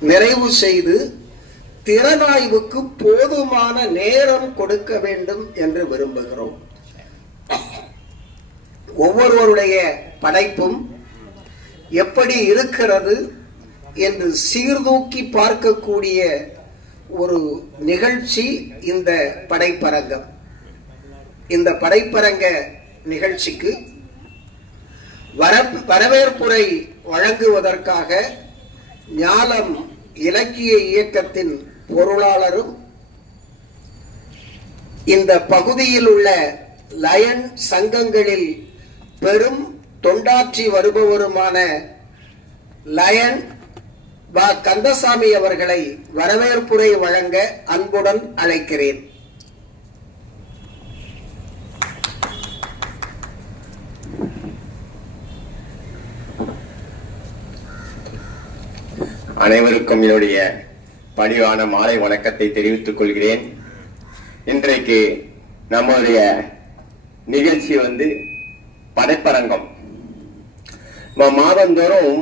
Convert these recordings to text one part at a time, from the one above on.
நிறைவு செய்து திறனாய்வுக்கு போதுமான நேரம் கொடுக்க வேண்டும் என்று விரும்புகிறோம். ஒவ்வொருவருடைய படைப்பும் எப்படி இருக்கிறது என்று சீர்தூக்கி பார்க்கக்கூடிய ஒரு நிகழ்ச்சி இந்த படைப்பரங்கம். இந்த படைப்பரங்க நிகழ்ச்சிக்கு வர- வரவேற்புரை வழங்குவதற்காக ஞாலம் இலக்கிய இயக்கத்தின் பொருளாளரும் இந்த பகுதியில் உள்ள லயன் சங்கங்களில் பெரும் தொண்டாற்றி வருபவருமான லயன் வா. கந்தசாமி அவர்களை வரவேற்புரை வழங்க அன்புடன் அழைக்கிறேன். அனைவருக்கும் என்னுடைய பணிவான மாலை வணக்கத்தை தெரிவித்துக் கொள்கிறேன். இன்றைக்கு நம்முடைய நிகழ்ச்சி வந்து படைப்பரங்கம். மாதந்தோறும்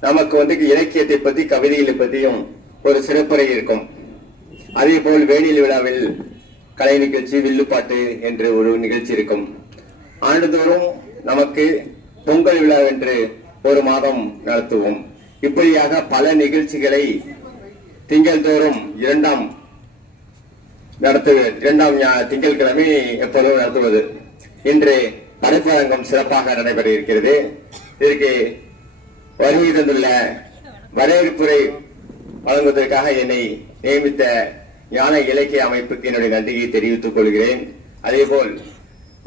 நமக்கு வந்து இலக்கியத்தை பத்தி கவிதைகளை பத்தியும் ஒரு சிறப்புரை இருக்கும். அதே போல் வேணில் விழாவில் கலை நிகழ்ச்சி வில்லுப்பாட்டு என்று ஒரு நிகழ்ச்சி இருக்கும். ஆண்டுதோறும் நமக்கு பொங்கல் விழா என்று ஒரு மாதம் நடத்துவோம். இப்படியாக பல நிகழ்ச்சிகளை திங்கள்தோறும் இரண்டாம் நடத்துவது இரண்டாம் திங்கட்கிழமை எப்போதும் நடத்துவது. இன்று படைப்பரங்கம் சிறப்பாக நடைபெற இருக்கிறது இதற்கு வருகை தந்துள்ள வரவேற்புரை வழங்குவதற்காக என்னை நியமித்த ஞான இலக்கிய அமைப்புக்கு என்னுடைய நன்றியை தெரிவித்துக் கொள்கிறேன். அதேபோல்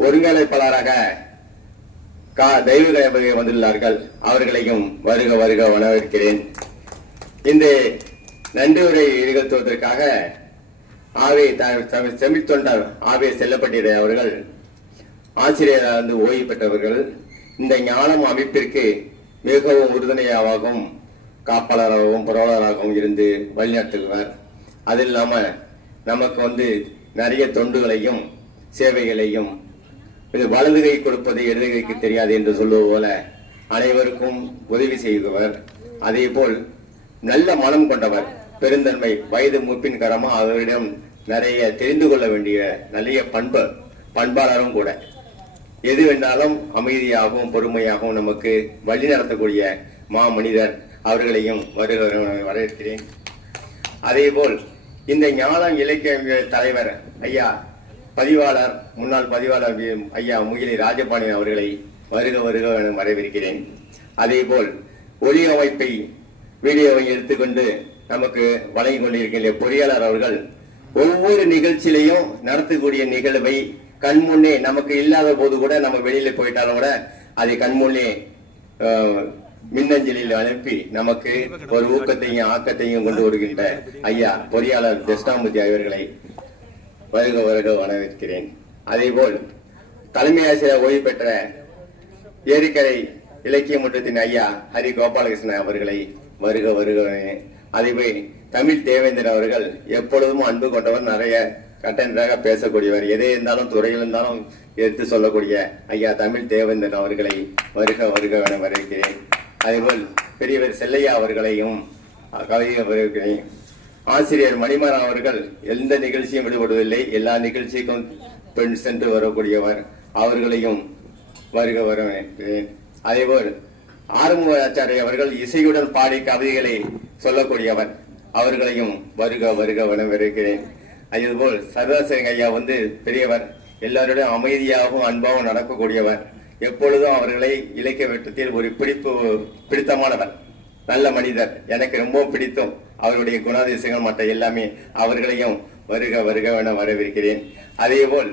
ஒருங்கிணைப்பாளராக கா தெய்வ கணபதி வந்துள்ளார்கள். அவர்களையும் வருக வருக வரவேற்கிறேன் இந்த நன்றியுரை நிகழ்த்துவதற்காக ஆவே த- தொண்டர் ஆவே செல்லப்பட்டிரை அவர்கள் ஆசிரியராக இருந்து ஓய்வு பெற்றவர்கள் இந்த ஞானம் அமைப்பிற்கு மிகவும் உறுதுணையாகவும் காப்பாளராகவும் புரவலராகவும் இருந்து வழிநடத்துகிறார் அது இல்லாமல் நமக்கு வந்து நிறைய தொண்டுகளையும் சேவைகளையும் இது வலது கை கொடுப்பது இடது கைக்கு தெரியாது என்று சொல்வது போல அனைவருக்கும் உதவி செய்தவர் அதே போல் நல்ல மனம் கொண்டவர் பெருந்தன்மை வயது மூப்பின் கரமா அவரிடம் நிறைய தெரிந்து கொள்ள வேண்டிய நிறைய பண்பு பண்பாளரும் கூட. எது வேண்டாலும் அமைதியாகவும் பொறுமையாகவும் நமக்கு வழி நடத்தக்கூடிய மா மனிதர் அவர்களையும் வருக வருக வரவேற்கிறேன். அதேபோல் இந்த ஞானம் இலக்கிய தலைவர் ஐயா பதிவாளர் முன்னாள் பதிவாளர் ஐயா முகிலி ராஜபாணி அவர்களை வருக வருக என வரவேற்கிறேன். அதேபோல் ஒலி அமைப்பை வீடியோவை எடுத்துக்கொண்டு நமக்கு வழங்கி கொண்டிருக்கின்ற பொறியாளர் அவர்கள் ஒவ்வொரு நிகழ்ச்சியிலையும் நடத்தக்கூடிய நிகழ்வை கண்முன்னே நமக்கு இல்லாத போது கூட நம்ம வெளியில போயிட்டாலும் கூட அதை கண்முன்னே மின்னஞ்சலில் அனுப்பி நமக்கு ஒரு ஊக்கத்தையும் ஆக்கத்தையும் கொண்டு வருகின்ற ஐயா பொறியாளர் தட்சிணாமூர்த்தி அவர்களை வருக வருக வரவேற்கிறேன். அதேபோல் தலைமை ஆசிரியர் ஓய்வு பெற்ற ஏரிக்கரை இலக்கிய மன்றத்தின் ஐயா ஹரி கோபாலகிருஷ்ணன் அவர்களை வருக வருக. அதேபோல் தமிழ் தேவேந்திரன் அவர்கள் எப்பொழுதும் அன்பு கொண்டவர் நிறைய கட்டணராக பேசக்கூடியவர் எதே இருந்தாலும் துறையில் இருந்தாலும் எடுத்து சொல்லக்கூடிய ஐயா தமிழ் தேவேந்திரன் அவர்களை வருக வருக என வரவேற்கிறேன். அதேபோல் பெரியவர் செல்லையா அவர்களையும் கவிதை வரவேற்கிறேன் ஆசிரியர் மணிமாறன் அவர்கள் எந்த நிகழ்ச்சியும் விடுபடுவதில்லை. எல்லா நிகழ்ச்சிக்கும் பெண் சென்று வரக்கூடியவர் அவர்களையும் வருக வரவேற்கிறேன் அதேபோல் ஆறுமுகாச்சாரிய அவர்கள் இசையுடன் பாடி கவிதைகளை சொல்லக்கூடியவர் அவர்களையும் வருக வருக வரவேற்கிறேன் அதுபோல் சரதாசன் ஐயா வந்து பெரியவர் எல்லாருடன் அமைதியாகவும் அன்பாகவும் நடக்கக்கூடியவர் எப்பொழுதும் அவர்களை இலக்கிய வெட்டத்தில் ஒரு பிடிப்பு பிடித்தமானவர். நல்ல மனிதர். எனக்கு ரொம்ப பிடித்தும் அவருடைய குணாதிசயங்கள் மற்ற எல்லாமே அவர்களையும் வருக வருக என அதே அதேபோல்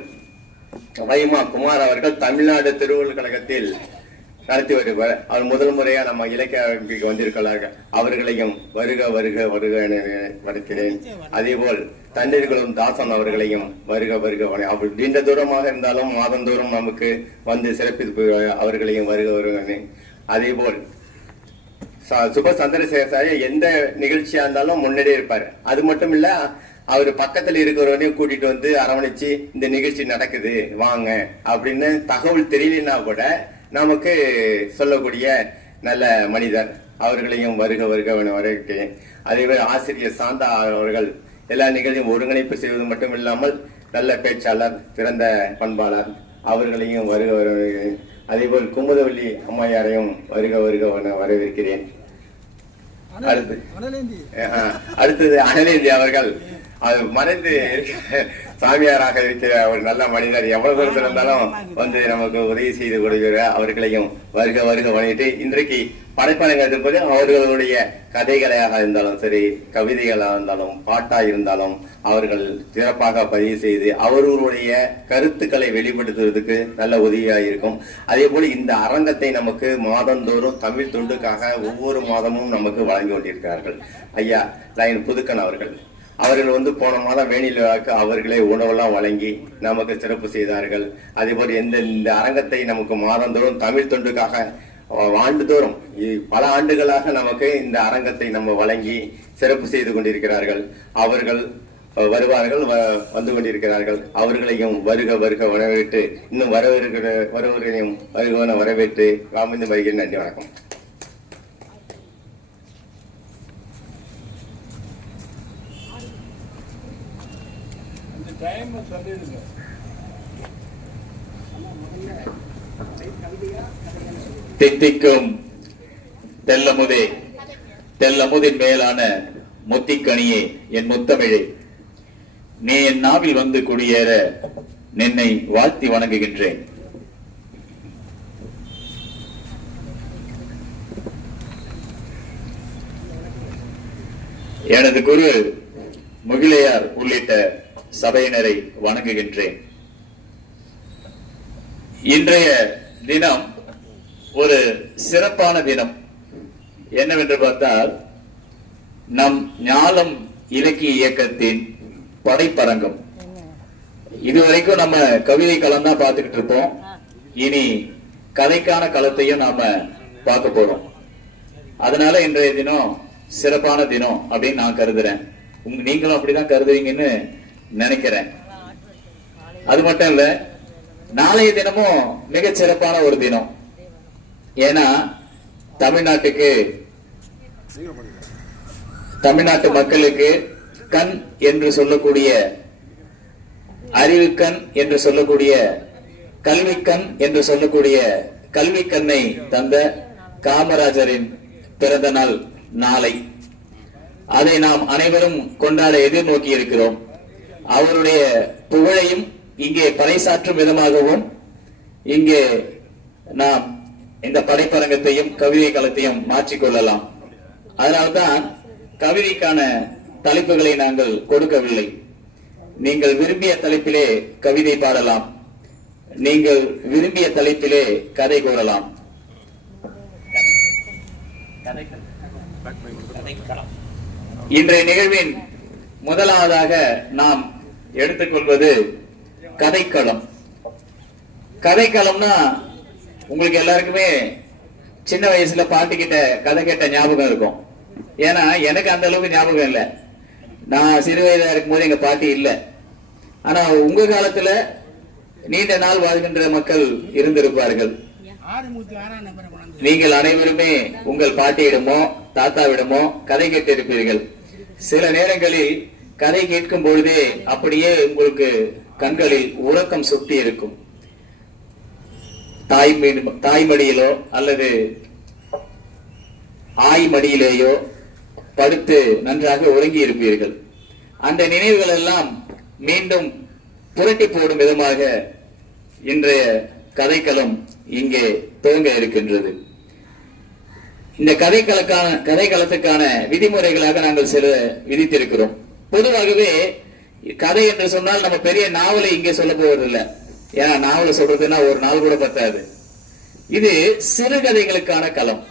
வைமா குமார் அவர்கள் தமிழ்நாடு திருவள்ளுவர் கழகத்தில் நடத்தி வருவார். அவர் முதல் முறையாக நம்ம இலக்கிய அமைப்புக்கு வந்திருக்கிறார்கள் அவர்களையும் வருக வருக வருக என வரக்கிறேன் அதேபோல் தண்ணீர்களும் தாசன் அவர்களையும் வருக வருக அவர் நீண்ட தூரமாக இருந்தாலும் மாதந்தோறும் நமக்கு வந்து சிறப்பித்து அவர்களையும் வருக வருக அதே அதேபோல் சுப சந்திரசேகர் சார் எந்த நிகழ்ச்சியா இருந்தாலும் முன்னாடியே இருப்பாரு. அது மட்டும் இல்ல அவர் பக்கத்துல இருக்கிறவரையும் கூட்டிட்டு வந்து அரவணைச்சு இந்த நிகழ்ச்சி நடக்குது வாங்க. அப்படின்னு தகவல் தெரியலன்னா கூட நமக்கு சொல்லக்கூடிய நல்ல மனிதர் அவர்களையும் வருக வருக என வரவேற்கிறேன் அதேபோல் ஆசிரியர் சாந்தா அவர்கள் எல்லா நிகழ்ச்சியும் ஒருங்கிணைப்பு செய்வது மட்டும் இல்லாமல் நல்ல பேச்சாளர் சிறந்த பண்பாளர் அவர்களையும் வருக வரவேற்கிறேன் அதேபோல் குமுதவள்ளி அம்மையாரையும் வருக வருக வரவேற்கிறேன். அடுத்து. அடுத்தது அனலேந்தி அவர்கள். அது மறைந்து இருக்க- சாமியாராக இருக்கிற ஒரு நல்ல மனிதர் எவ்வளவு தூரத்தில் இருந்தாலும் வந்து நமக்கு உதவி செய்து கொடுக்கிற அவர்களையும் வருக வருக வணங்கிட்டு இன்றைக்கு படைப்பாளர்கள் இருக்கும்போது அவர்களுடைய கதைகளாக இருந்தாலும் சரி கவிதைகளாக இருந்தாலும் பாட்டா இருந்தாலும் அவர்கள் சிறப்பாக பதிவு செய்து அவர்களுடைய கருத்துக்களை வெளிப்படுத்துவதற்கு நல்ல உதவியாக இருக்கும். அதே போல இந்த அரங்கத்தை நமக்கு மாதந்தோறும் தமிழ் தொண்டுக்காக ஒவ்வொரு மாதமும் நமக்கு வழங்கி கொண்டிருக்கிறார்கள். ஐயா லைன் புதுக்கன் அவர்கள். அவர்கள் வந்து போன மாதம் வேணிலாவுக்கு அவர்களே உணவெல்லாம் வழங்கி நமக்கு சிறப்பு செய்தார்கள். அதேபோல் எந்த இந்த அரங்கத்தை நமக்கு மாதந்தோறும் தமிழ் தொண்டுக்காக ஆண்டுதோறும் பல ஆண்டுகளாக நமக்கு இந்த அரங்கத்தை நம்ம வழங்கி சிறப்பு செய்து கொண்டிருக்கிறார்கள். அவர்கள் வருவார்கள் வ- வந்து கொண்டிருக்கிறார்கள். அவர்களையும் வருக வருக வரவேற்று இன்னும் வரவிருக்கிற வருவர்களையும் வருகவன வரவேற்று காமிந்து வருகிறேன் நன்றி வணக்கம். டைம் சொல்லிடுங்க. தித்திக்கும் தெல்லமுதே தெல்லமுதின் மேலான முத்திக்கணியே என் முத்தமிழே. நீ என் நாவில் வந்து குடியேற நின்னை வாழ்த்தி வணங்குகின்றேன். எனது குரு முகிலையார் உள்ளிட்ட சபையினரை வணங்குகின்றேன். இன்றைய தினம் ஒரு சிறப்பான தினம். என்னவென்று பார்த்தால் நம் ஞாலம் இலக்கிய இயக்கத்தின் படைப்பரங்கம். இதுவரைக்கும் நம்ம கவிதை களம் தான் பார்த்துக்கிட்டு இருப்போம். இனி கதைக்கான களத்தையும் நாம பார்க்க போறோம். அதனால இன்றைய தினம் சிறப்பான தினம் அப்படின்னு நான் கருதுறேன். உங்க நீங்களும் அப்படிதான் கருதுவீங்கன்னு நினைக்கிறேன். அது மட்டும் இல்ல நாளைய தினமும் மிக சிறப்பான ஒரு தினம். ஏன்னா தமிழ்நாட்டுக்கு தமிழ்நாட்டு மக்களுக்கு கண் என்று சொல்லக்கூடிய அறிவு கண் என்று சொல்லக்கூடிய கல்வி கண் என்று சொல்லக்கூடிய கல்வி கண்ணை தந்த காமராஜரின் பிறந்த நாள் நாளை. அதை நாம் அனைவரும் கொண்டாட எதிர்நோக்கி இருக்கிறோம் அவருடைய புகழையும் இங்கே பறைசாற்றும் விதமாகவும் இங்கே நாம் இந்த படைப்பரங்கத்தையும் கவிதை களத்தையும் மாற்றிக்கொள்ளலாம் அதனால்தான் கவிதைக்கான தலைப்புகளை நாங்கள் கொடுக்கவில்லை. நீங்கள் விரும்பிய தலைப்பிலே கவிதை பாடலாம். நீங்கள் விரும்பிய தலைப்பிலே கதை கூறலாம். இன்றைய நிகழ்வின் முதலாவதாக நாம் எடுத்துக்கொள்வது கதைக்களம். கதைக்களம்னா உங்களுக்கு எல்லாருக்குமே சின்ன வயசுல பாட்டு கிட்ட கதை கேட்ட ஞாபகம் இருக்கும். ஏன்னா எனக்கு அந்த அளவுக்கு ஞாபகம் இல்லை. நான் சிறு வயதா இருக்கும்போது எங்க பாட்டி இல்ல. ஆனா உங்க காலத்துல நீண்ட நாள் வாழ்கின்ற மக்கள் இருந்திருப்பார்கள். நீங்கள் அனைவருமே உங்கள் பாட்டியிடமோ தாத்தாவிடமோ கதை கேட்டிருப்பீர்கள். சில நேரங்களில் கதை கேட்கும் பொழுதே அப்படியே உங்களுக்கு கண்களில் உறக்கம் சுட்டி இருக்கும். தாய் தாய்மடியிலோ அல்லது ஆய் மடியிலேயோ படுத்து நன்றாக உறங்கி இருப்பீர்கள். அந்த நினைவுகள் எல்லாம் மீண்டும் புரட்டி போடும் விதமாக இன்றைய கதைக்களம் இங்கே துவங்க இருக்கின்றது. இந்த கதைக்களுக்கான கதைக்களத்துக்கான விதிமுறைகளாக நாங்கள் சில விதித்திருக்கிறோம். பொதுவாகவே கதை என்று சொன்னால் நம்ம பெரிய நாவலை இங்கே சொல்ல போவதில்லை. ஏன்னா நாவலை சொல்றதுன்னா ஒரு நாள் கூட பத்தாது. இது சிறுகதைகளுக்கான களம்.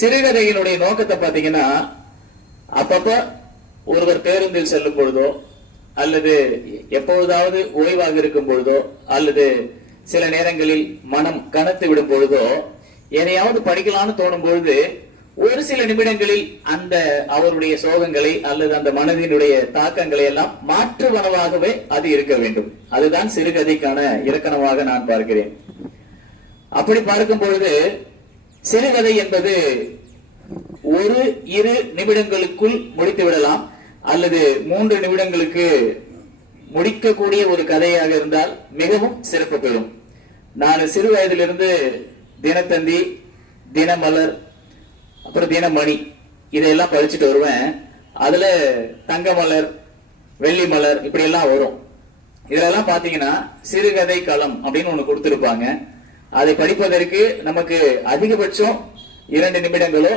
சிறுகதையினுடைய நோக்கத்தை பார்த்தீங்கன்னா அப்பப்ப ஒருவர் பேருந்தில் செல்லும் பொழுதோ அல்லது எப்பொழுதாவது ஓய்வாக இருக்கும் பொழுதோ அல்லது சில நேரங்களில் மனம் கனத்து விடும் பொழுதோ எதையாவது படிக்கலாம்னு தோணும் பொழுது ஒரு சில நிமிடங்களில் அந்த அவருடைய சோகங்களை அல்லது அந்த மனதினுடைய தாக்கங்களை எல்லாம் மாற்றுவனவாகவே அது இருக்க வேண்டும். அதுதான் சிறுகதைக்கான இலக்கணமாக நான் பார்க்கிறேன். அப்படி பார்க்கும் பொழுது சிறுகதை என்பது ஒரு இரு நிமிடங்களுக்குள் முடித்து விடலாம். அல்லது மூன்று நிமிடங்களுக்கு முடிக்கக்கூடிய ஒரு கதையாக இருந்தால் மிகவும் சிறப்பு பெறும். நான் சிறு வயதிலிருந்து தினத்தந்தி தினமலர் அப்புறம் தினமணி இதையெல்லாம் படிச்சுட்டு வருவேன். அதுல தங்கமலர் வெள்ளி மலர் இப்படி எல்லாம் வரும். இதெல்லாம் பாத்தீங்கன்னா சிறுகதை களம் அப்படின்னு ஒண்ணு கொடுத்திருப்பாங்க. அதை படிப்பதற்கு நமக்கு அதிகபட்சம் இரண்டு நிமிடங்களோ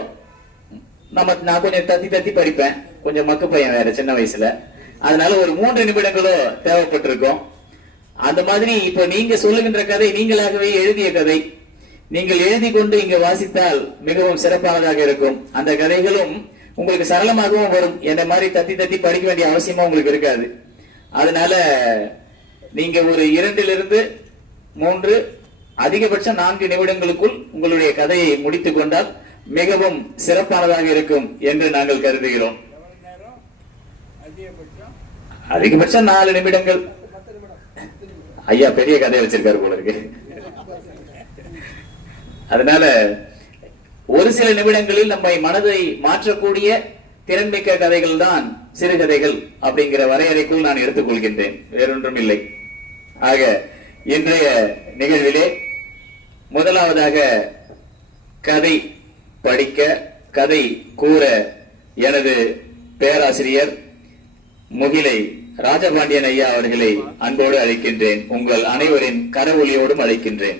நம்ம நான் கொஞ்சம் தத்தி தத்தி படிப்பேன். கொஞ்சம் மக்கு பையன் வேற சின்ன வயசுல. அதனால ஒரு மூன்று நிமிடங்களோ தேவைப்பட்டிருக்கும். அந்த மாதிரி இப்ப நீங்க சொல்லுகின்ற கதை நீங்களாகவே எழுதிய கதை. நீங்கள் எழுதி கொண்டு இங்கு வாசித்தால் மிகவும் சிறப்பானதாக இருக்கும். அந்த கதைகளும் உங்களுக்கு சரளமாகவும் வரும். என்ன மாதிரி தத்தி தத்தி படிக்க வேண்டிய அவசியமா உங்களுக்கு இருக்காது. அதனால நீங்க ஒரு இரண்டிலிருந்து மூன்று அதிகபட்சம் நான்கு நிமிடங்களுக்குள் உங்களுடைய கதையை முடித்துக் கொண்டால் மிகவும் சிறப்பானதாக இருக்கும் என்று நாங்கள் கருதுகிறோம். அதிகபட்சம் அதிகபட்சம் நாலு நிமிடங்கள். ஐயா பெரிய கதையை வச்சிருக்காரு போல இருக்கு. அதனால ஒரு சில நிமிடங்களில் நம்மை மனதை மாற்றக்கூடிய திறன்மிக்க கதைகள் தான் சிறுகதைகள் அப்படிங்கிற வரையறைக்குள் நான் எடுத்துக்கொள்கின்றேன். வேறொன்றும் இல்லை. ஆக இன்றைய நிகழ்விலே முதலாவதாக கதை படிக்க கதை கூற எனது பேராசிரியர் முகிலை ராஜபாண்டியன் ஐயா அவர்களை அன்போடு அழைக்கின்றேன். உங்கள் அனைவரின் கரவொலியோடும் அழைக்கின்றேன்.